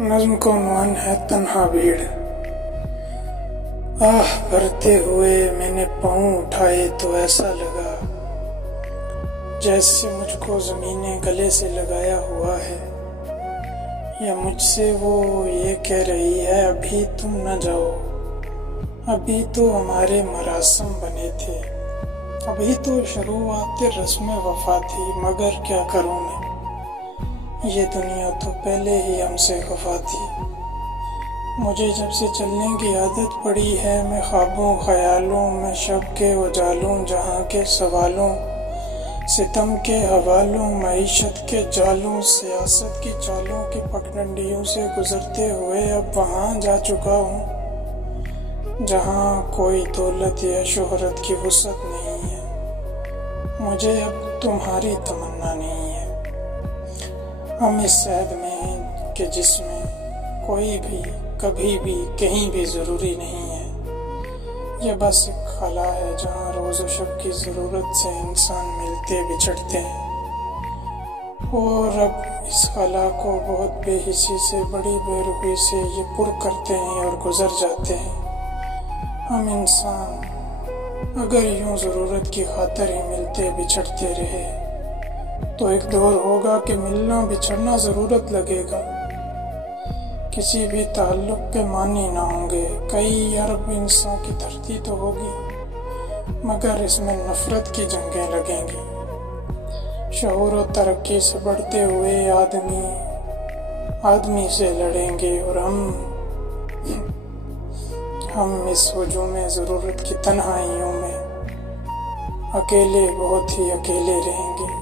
नज़्म को उन्वान है तन्हा भीड़। आह भरते हुए मैंने पाँव उठाए तो ऐसा लगा जैसे मुझको ज़मीनें गले से लगाया हुआ है, या मुझसे वो ये कह रही है अभी तुम न जाओ, अभी तो हमारे मरासम बने थे, अभी तो शुरुआत रस्म वफा थी, मगर क्या करूँ मैं, ये दुनिया तो पहले ही हमसे खफा थी। मुझे जब से चलने की आदत पड़ी है, मैं ख्वाबों ख्यालों में शब के उजालों, जहाँ के सवालों सितम के हवालों, मईशत के जालों, सियासत की चालों की पगडंडियों से गुजरते हुए अब वहाँ जा चुका हूँ जहाँ कोई दौलत या शोहरत की वुसअत नहीं है। मुझे अब तुम्हारी तमन्ना नहीं है। हम इस शहद में हैं कि जिसमें कोई भी कभी भी कहीं भी ज़रूरी नहीं है। यह बस एक खला है जहाँ रोज़ व शब की ज़रूरत से इंसान मिलते बिछड़ते हैं, और अब इस खला को बहुत बेहिसी से बड़ी बेरुखी से ये पुर करते हैं और गुजर जाते हैं। हम इंसान अगर यूं ज़रूरत की खातिर ही मिलते बिछड़ते रहे तो एक दौर होगा कि मिलना बिछड़ना ज़रूरत लगेगा। किसी भी ताल्लुक़ के मानी ना होंगे, कई अरब इंसान की धरती तो होगी, मगर इसमें नफ़रत की जंगें लगेंगी। शऊर और तरक्की से बढ़ते हुए आदमी से लड़ेंगे, और हम इस हुजूम ज़रूरत की तन्हाइयों में अकेले बहुत ही अकेले रहेंगे।